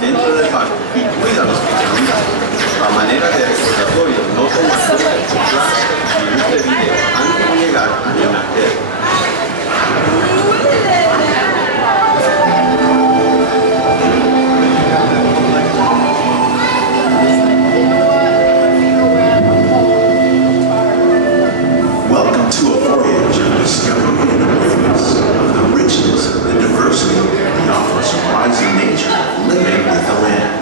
dentro del parque y cuida a los pequeñitos. A manera de recordatorio, no toma fotos, y este video antes de llegar a Renacer. Welcome to a voyage of discovery and awareness of the richness, the diversity, the often surprising nature of living with the land.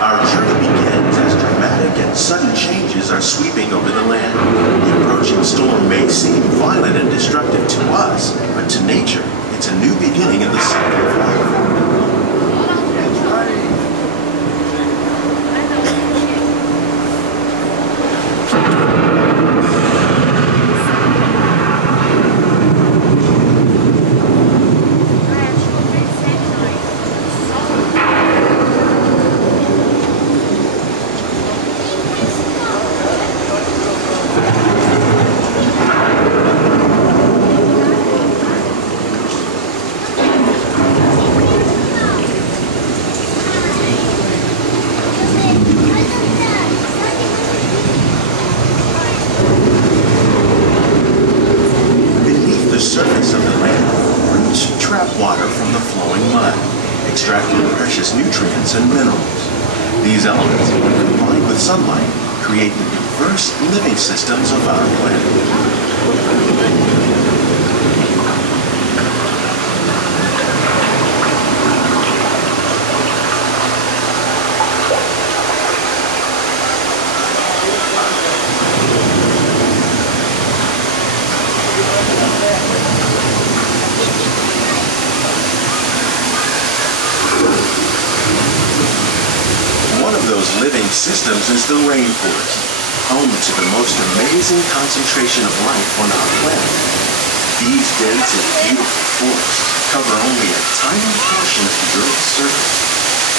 Our journey begins as dramatic and sudden changes are sweeping over the land. The approaching storm may seem violent and destructive to us, but to nature, it's a new beginning in the cycle of life. Precious nutrients and minerals. These elements, when combined with sunlight, create the diverse living systems of our planet. Those living systems is the rainforest, home to the most amazing concentration of life on our planet. These dense and beautiful forests cover only a tiny portion of the Earth's surface,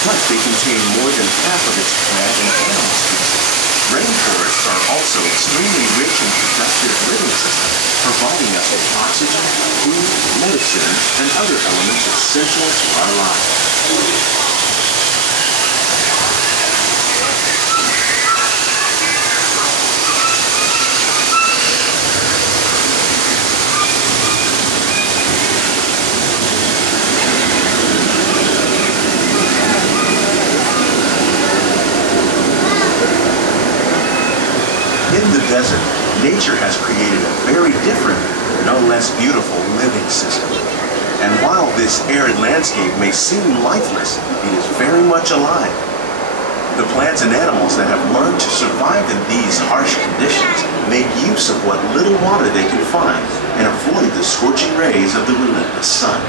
but they contain more than half of its plant and animal species. Rainforests are also extremely rich and productive living systems, providing us with oxygen, food, medicine, and other elements essential to our lives. In the desert, nature has created a very different, no less beautiful living system. And while this arid landscape may seem lifeless, it is very much alive. The plants and animals that have learned to survive in these harsh conditions make use of what little water they can find and avoid the scorching rays of the relentless sun.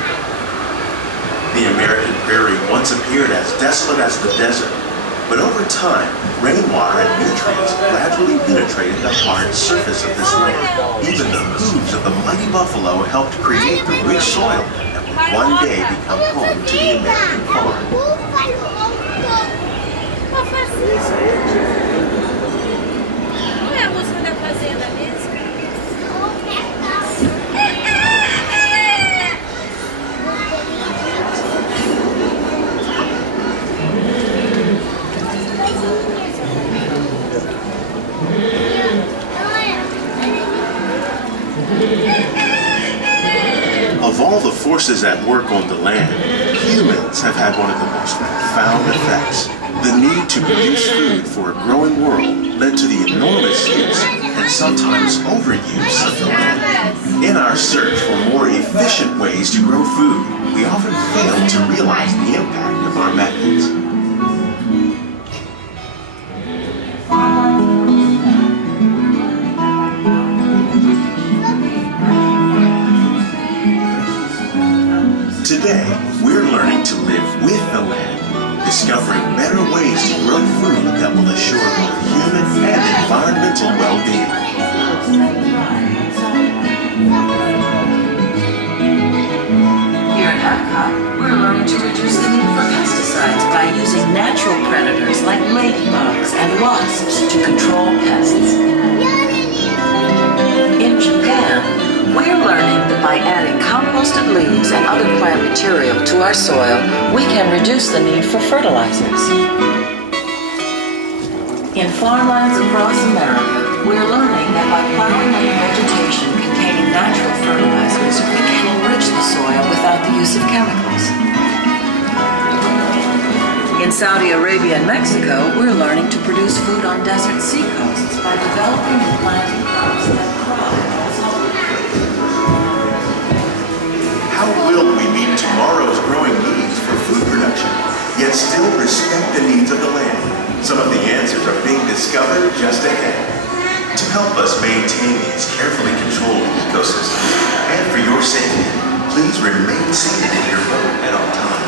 The American prairie once appeared as desolate as the desert, but over time, rainwater and nutrients gradually penetrated the hard surface of this land. Even the hooves of the mighty buffalo helped create the rich soil that would one day become home to the American farm. Não é a música da fazenda mesmo? Of all the forces at work on the land, humans have had one of the most profound effects. The need to produce food for a growing world led to the enormous use and sometimes overuse of the land. In our search for more efficient ways to grow food, we often fail to realize the impact of our methods. Today, we're learning to live with the land, discovering better ways to grow food that will assure both human and environmental well-being. Here at Epcot, we're learning to reduce the need for pesticides by using natural predators like ladybugs and wasps to control pests. In Japan, We're learning that by adding composted leaves and other plant material to our soil, we can reduce the need for fertilizers. In farmlands across America, we're learning that by plowing in vegetation containing natural fertilizers, we can enrich the soil without the use of chemicals. In Saudi Arabia and Mexico, we're learning to produce food on desert seacoasts by developing and planting crops that thrive on salt. How will we meet tomorrow's growing needs for food production, yet still respect the needs of the land? Some of the answers are being discovered just ahead. To help us maintain these carefully controlled ecosystems, and for your safety, please remain seated in your boat at all times.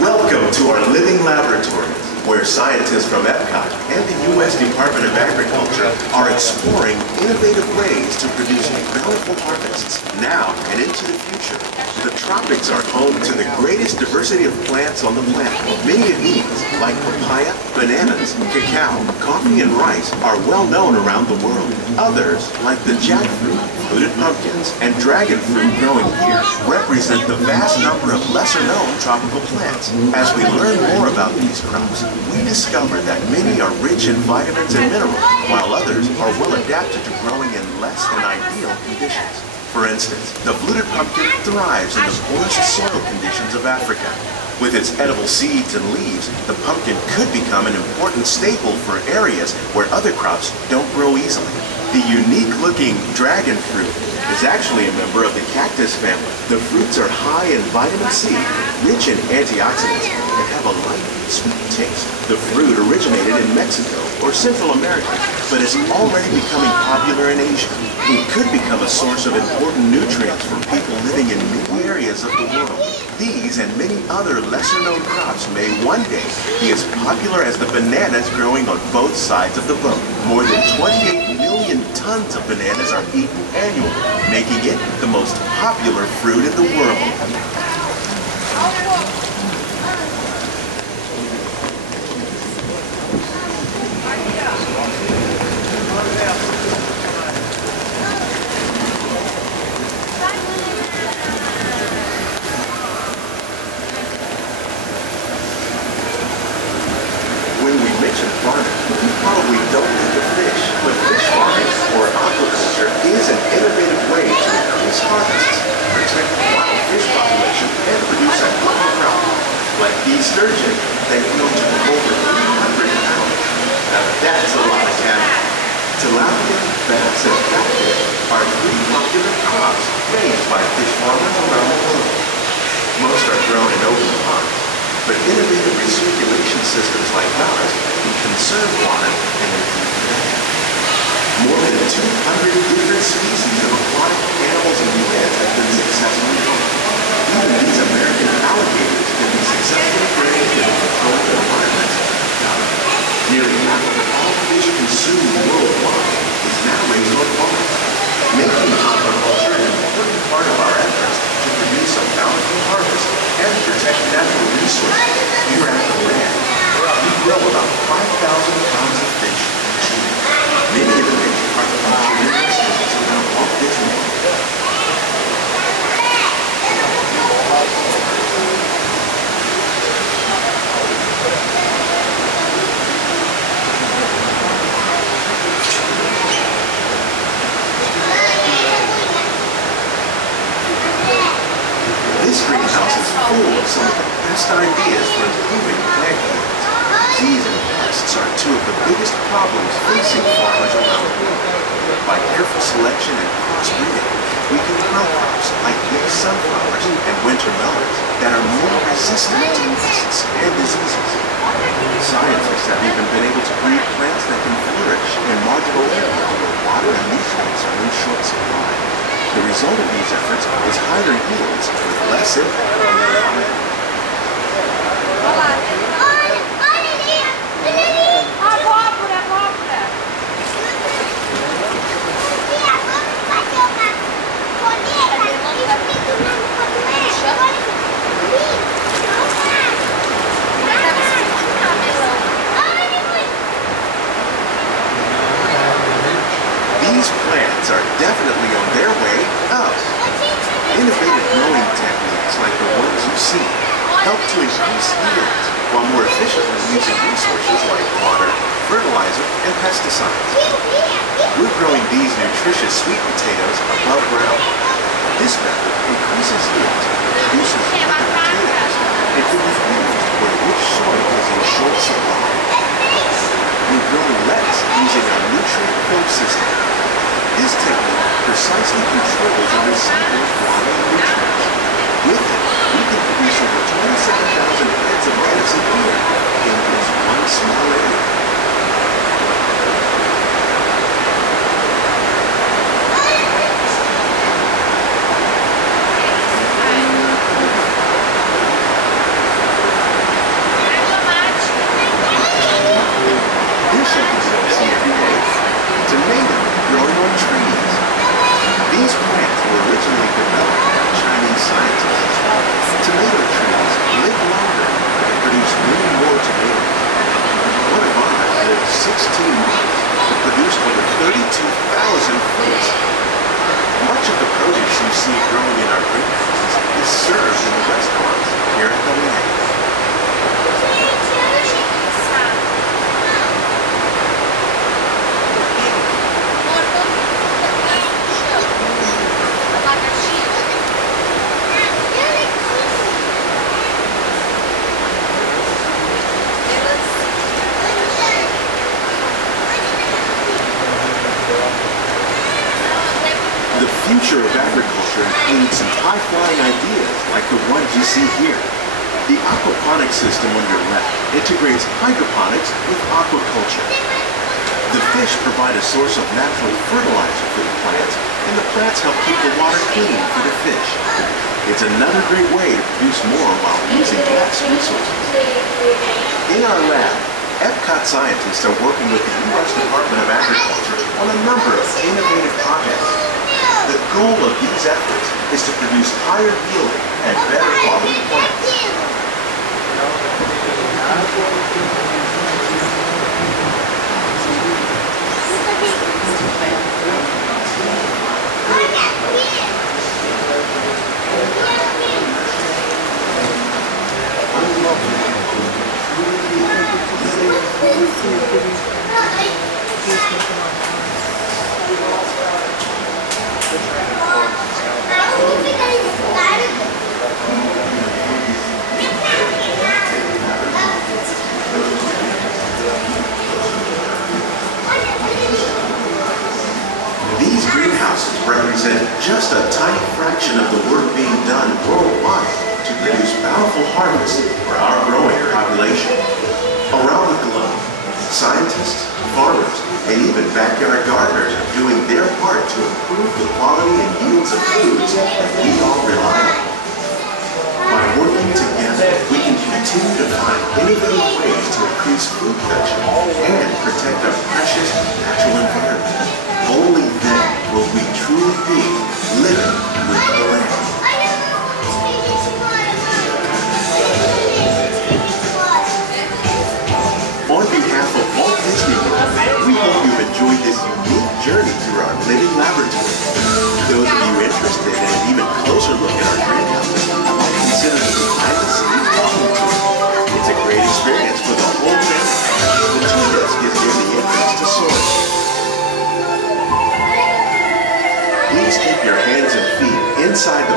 Welcome to our living laboratories, where scientists from Epcot and the U.S. Department of Agriculture are exploring innovative ways to produce bountiful harvests now and into the future. The tropics are home to the greatest diversity of plants on the planet. Many of these, like papaya, bananas, cacao, coffee, and rice, are well known around the world. Others, like the jackfruit, fluted pumpkins, and dragon fruit growing here, represent the vast number of lesser-known tropical plants. As we learn more about these crops, we discover that many are rich in vitamins and minerals, while others are well adapted to growing in less than ideal conditions. For instance, the fluted pumpkin thrives in the porous soil conditions of Africa. With its edible seeds and leaves, the pumpkin could become an important staple for areas where other crops don't grow easily. The unique-looking dragon fruit is actually a member of the cactus family. The fruits are high in vitamin C, rich in antioxidants, and have a light, sweet taste. The fruit originated in Mexico or Central America, but is already becoming popular in Asia. It could become a source of important nutrients for people living in many areas of the world. These and many other lesser-known crops may one day be as popular as the bananas growing on both sides of the boat. More than 28 million tons of bananas are eaten annually, making it the most popular fruit in the world. We probably don't think of fish, but fish farming or aquaculture is an innovative way to increase harvests, protect wild fish population, and produce a healthy crop. Like these sturgeon, they grow to over 300 pounds. Now that's a lot of cattle. Tilapia, bass, and catfish are three popular crops raised by fish farmers around the world. Most are grown in open ponds, but innovative recirculation systems like ours can conserve water and improve land. More than 200 different species of aquatic animals and plants have been successfully farmed. Even these American alligators can be successfully raised in controlled environments. Nearly half of all fish consumed worldwide is now raised on farms, making aquaculture an important part of our efforts to produce a bountiful harvest and protect natural resources here at the land. We grow about 5,000 pounds of fish each year. Many of the fish are featured in exhibits around Walt Disney World. This greenhouse is full of some of the best ideas for improving plant yields. Disease and pests are two of the biggest problems facing farmers around the world. By careful selection and crossbreeding, we can grow crops like these sunflowers and winter melons that are more resistant to pests and diseases. Scientists have even been able to breed plants that can flourish in marginal areas where water and nutrients are in short supply. The result of these efforts is higher yields with less impact on the environment. help to increase yields while more efficiently using resources like water, fertilizer, and pesticides. We're growing these nutritious sweet potatoes above ground. This method increases yields, produces more potatoes, and can be used where rich soil is in short supply. We're growing lettuce using our nutrient-filled system. This technique precisely controls the receiver's water and nutrients. With it, we can produce over 27,000 heads of lettuce a year in just one small area. Here's something you don't see every day. Tomatoes growing on trees. These plants were originally developed by Chinese scientists. Tomato trees live longer and produce many more tomatoes. One of ours lived 16 months to produce over 32,000 fruits. Much of the produce you see growing in our greenhouses is served in the restaurants here at the land. The future of agriculture includes some high-flying ideas like the ones you see here. The aquaponics system on your left integrates hydroponics with aquaculture. The fish provide a source of natural fertilizer for the plants, and the plants help keep the water clean for the fish. It's another great way to produce more while using less resources. In our lab, Epcot scientists are working with the U.S. Department of Agriculture on a number of innovative projects. The goal of these efforts is to produce higher yielding and better quality plants. These greenhouses represent just a tiny fraction of the work being done worldwide to produce bountiful harvests for our growing population. Around the globe, scientists, farmers, and even backyard gardeners are doing their part to improve the quality and yields of foods that we all rely on. By working together, we can continue to find innovative ways to increase food production and protect our precious natural environment. Only then will we truly be living with the land. On behalf of Walt Disney World, we hope you've enjoyed this unique journey through our living laboratory. Those of you interested in an even closer look at our greenhouses might consider the behind-the-scenes walking tour. It's a great experience for the whole family. The tour desk gives you the entrance to soil. Please keep your hands and feet inside